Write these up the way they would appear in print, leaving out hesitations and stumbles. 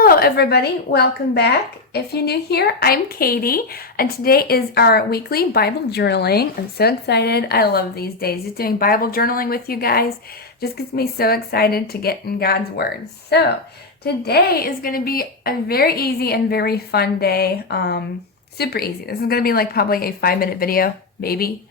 Hello everybody, welcome back. If you're new here, I'm Katie, and today is our weekly Bible journaling. I'm so excited. I love these days. Just doing Bible journaling with you guys just gets me so excited to get in God's Word. So today is going to be a very easy and very fun day. Super easy. This is going to be like probably a 5-minute video, maybe.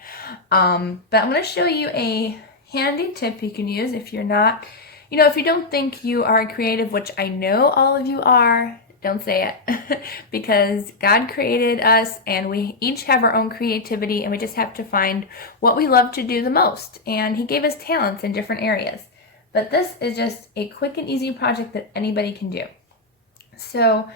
But I'm going to show you a handy tip you can use if you're not if you don't think you are creative, which I know all of you are, don't say it. Because God created us and we each have our own creativity and we just have to find what we love to do the most. And He gave us talents in different areas. But this is just a quick and easy project that anybody can do. So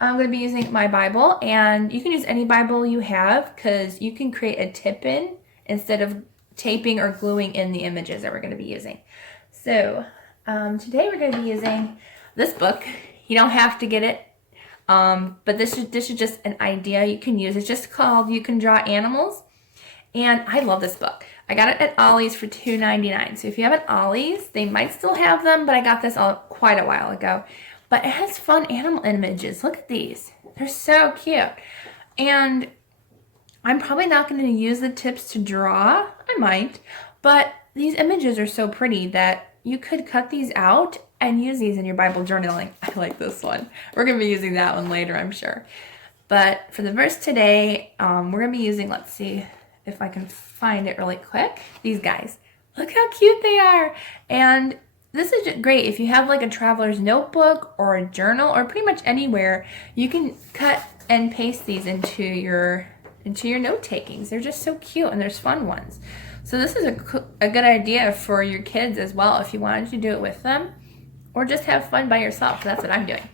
I'm going to be using my Bible, and you can use any Bible you have because you can create a tip-in instead of taping or gluing in the images that we're going to be using. So today we're going to be using this book. You don't have to get it, but this is just an idea you can use. It's just called You Can Draw Animals, and I love this book. I got it at Ollie's for $2.99. So if you have an Ollie's, they might still have them, but I got this quite a while ago. But it has fun animal images. Look at these. They're so cute. And I'm probably not going to use the tips to draw. I might, but these images are so pretty that you could cut these out and use these in your Bible journaling. I like this one. We're going to be using that one later, I'm sure. But for the verse today, we're going to be using, let's see if I can find it really quick, these guys. Look how cute they are. And this is just great. If you have like a traveler's notebook or a journal or pretty much anywhere, you can cut and paste these into your note takings. They're just so cute, and there's fun ones. So this is a good idea for your kids as well if you wanted to do it with them or just have fun by yourself. That's what I'm doing.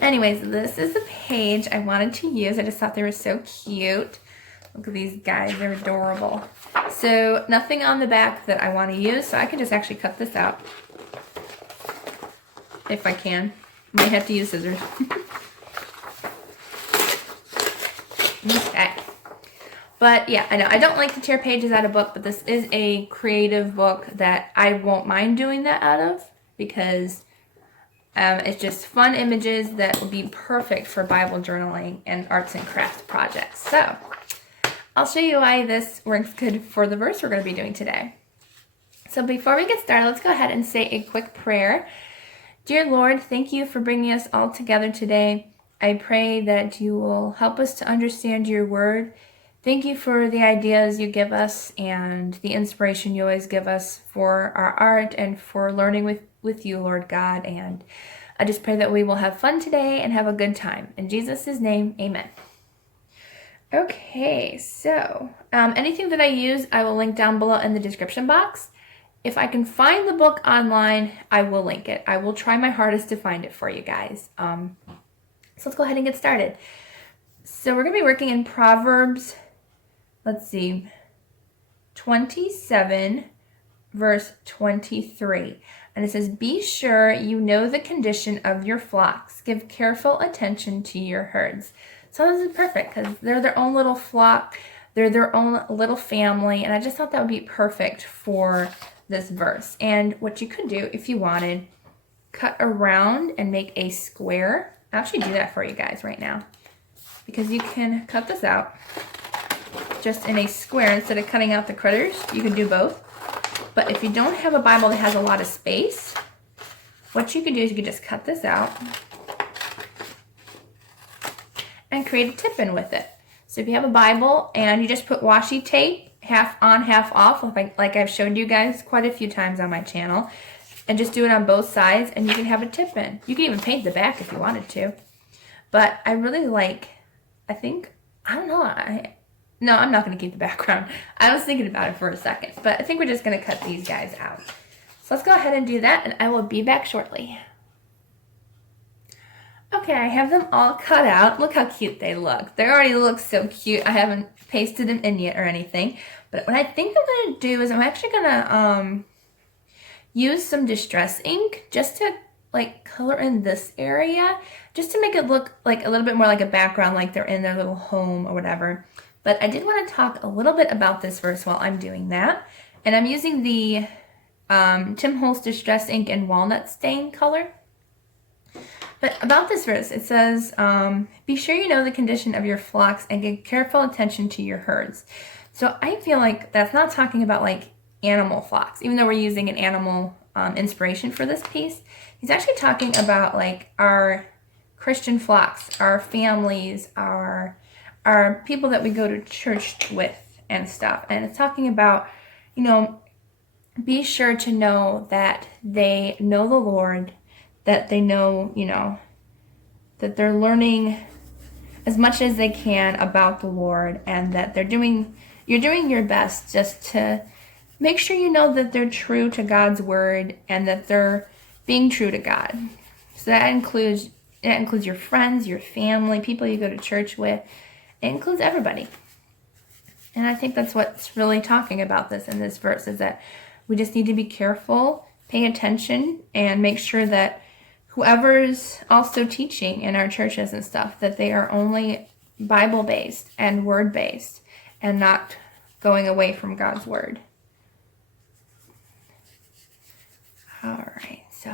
Anyways, this is the page I wanted to use. I just thought they were so cute. Look at these guys. They're adorable. So nothing on the back that I want to use, so I can just actually cut this out if I can. I might have to use scissors. Okay. But yeah, I know I don't like to tear pages out of book, but this is a creative book that I won't mind doing that out of because it's just fun images that will be perfect for Bible journaling and arts and crafts projects. So I'll show you why this works good for the verse we're going to be doing today. So before we get started, let's go ahead and say a quick prayer. Dear Lord, thank you for bringing us all together today. I pray that you will help us to understand your word. Thank you for the ideas you give us and the inspiration you always give us for our art and for learning with you, Lord God. And I just pray that we will have fun today and have a good time. In Jesus' name, amen. Okay, so anything that I use, I will link down below in the description box. If I can find the book online, I will link it. I will try my hardest to find it for you guys. So let's go ahead and get started. So we're going to be working in Proverbs, let's see, 27, verse 23. And it says, "Be sure you know the condition of your flocks. Give careful attention to your herds." So this is perfect because they're their own little flock. They're their own little family. And I just thought that would be perfect for this verse. And what you could do if you wanted, cut around and make a square. I'll actually do that for you guys right now, because you can cut this out just in a square instead of cutting out the critters. You can do both. But if you don't have a Bible that has a lot of space, what you can do is you can just cut this out and create a tip-in with it. So if you have a Bible and you just put washi tape, half on, half off, like I've showed you guys quite a few times on my channel, and just do it on both sides, and you can have a tip-in. You can even paint the back if you wanted to. But I really like, no, I'm not going to keep the background. I was thinking about it for a second, but I think we're just going to cut these guys out. So let's go ahead and do that, and I will be back shortly. Okay, I have them all cut out. Look how cute they look. They already look so cute. I haven't pasted them in yet or anything. But what I think I'm going to do is I'm actually going to use some distress ink just to like color in this area, just to make it look like a little bit more like a background, like they're in their little home or whatever. But I did want to talk a little bit about this verse while I'm doing that. And I'm using the Tim Holtz Distress Ink in Walnut stain color. But about this verse, it says, be sure you know the condition of your flocks and give careful attention to your herds. So I feel like that's not talking about like animal flocks, even though we're using an animal inspiration for this piece. He's actually talking about like our Christian flocks, our families, our people that we go to church with and stuff. And it's talking about, you know, be sure to know that they know the Lord, that they know, you know, that they're learning as much as they can about the Lord, and that you're doing your best just to make sure you know that they're true to God's word and that they're being true to God. So that includes your friends, your family, people you go to church with. It includes everybody. And I think that's what's really talking about this in this verse, is that we just need to be careful, pay attention, and make sure that whoever's also teaching in our churches and stuff, that they are only Bible-based and word-based and not going away from God's word. All right, so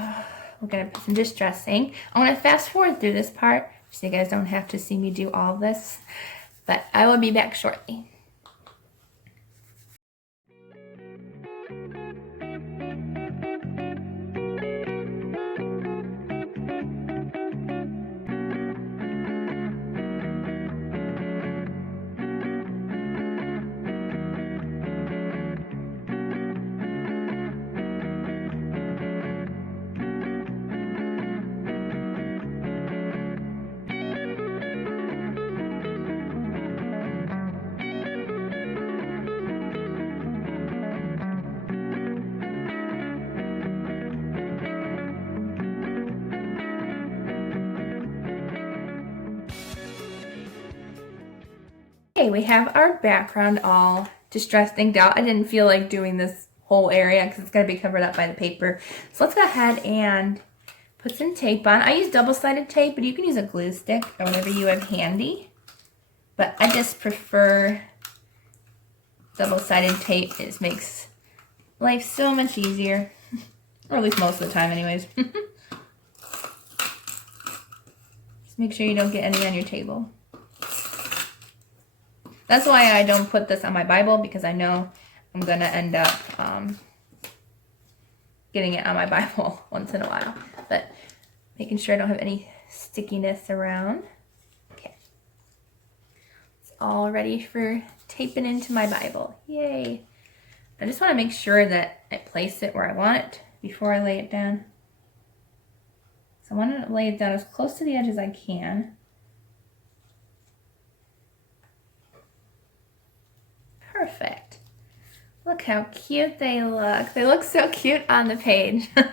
we're going to put some distressing. I want to fast forward through this part so you guys don't have to see me do all this, but I will be back shortly. Okay, we have our background all distressed out. I didn't feel like doing this whole area because it's going to be covered up by the paper. So let's go ahead and put some tape on. I use double-sided tape, but you can use a glue stick or whatever you have handy. But I just prefer double-sided tape. It just makes life so much easier. Or at least most of the time anyways. Just make sure you don't get any on your table. That's why I don't put this on my Bible, because I know I'm going to end up getting it on my Bible once in a while. But making sure I don't have any stickiness around. Okay. It's all ready for taping into my Bible. Yay. I just want to make sure that I place it where I want it before I lay it down. So I want to lay it down as close to the edge as I can. Perfect. Look how cute they look. They look so cute on the page. And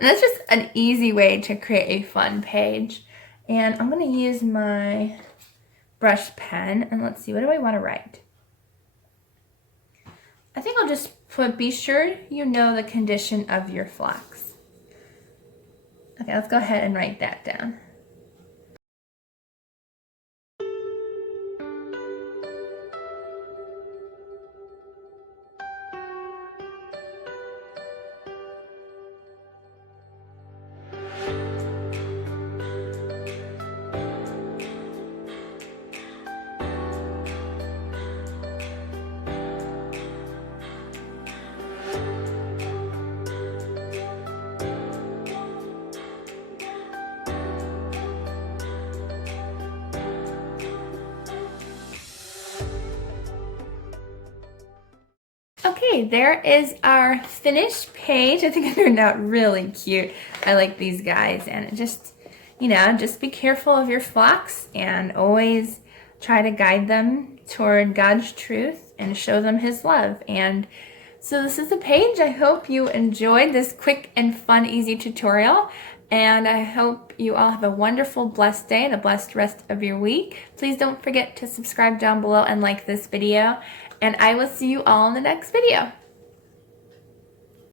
that's just an easy way to create a fun page. And I'm going to use my brush pen. And let's see, what do I want to write? I think I'll just put, be sure you know the condition of your flocks. Okay, let's go ahead and write that down. Okay, there is our finished page. I think it turned out really cute. I like these guys, and it just, you know, just be careful of your flocks and always try to guide them toward God's truth and show them His love. And so this is the page. I hope you enjoyed this quick and fun, easy tutorial. And I hope you all have a wonderful, blessed day and a blessed rest of your week. Please don't forget to subscribe down below and like this video. And I will see you all in the next video.